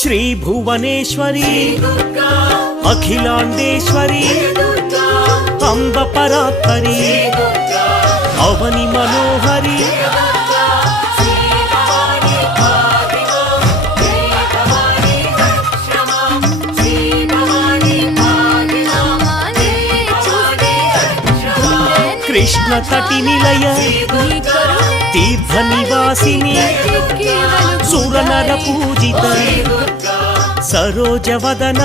శ్రీ భువనేశ్వరి అఖిలాండేశ్వరి అంబ పరాత్పరి అవని మనోహరి కృష్ణ తటి నిలయ తీర్థ నివాసిని సురనర పూజిత సరోజవదన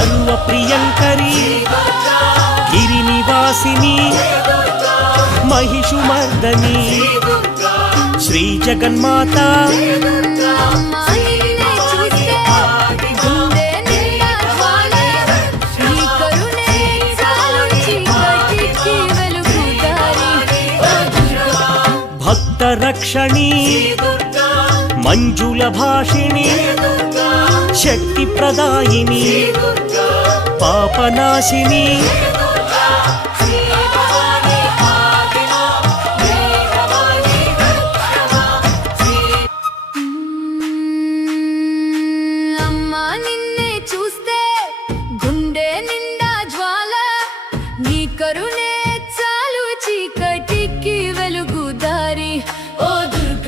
సర్వప్రియంకరి గిరినివాసిని మహిషుమర్దని శ్రీ జగన్మాత భక్త రక్షణి మంజుల భాషిణి శక్తి ప్రదాయిని పాపనాశిని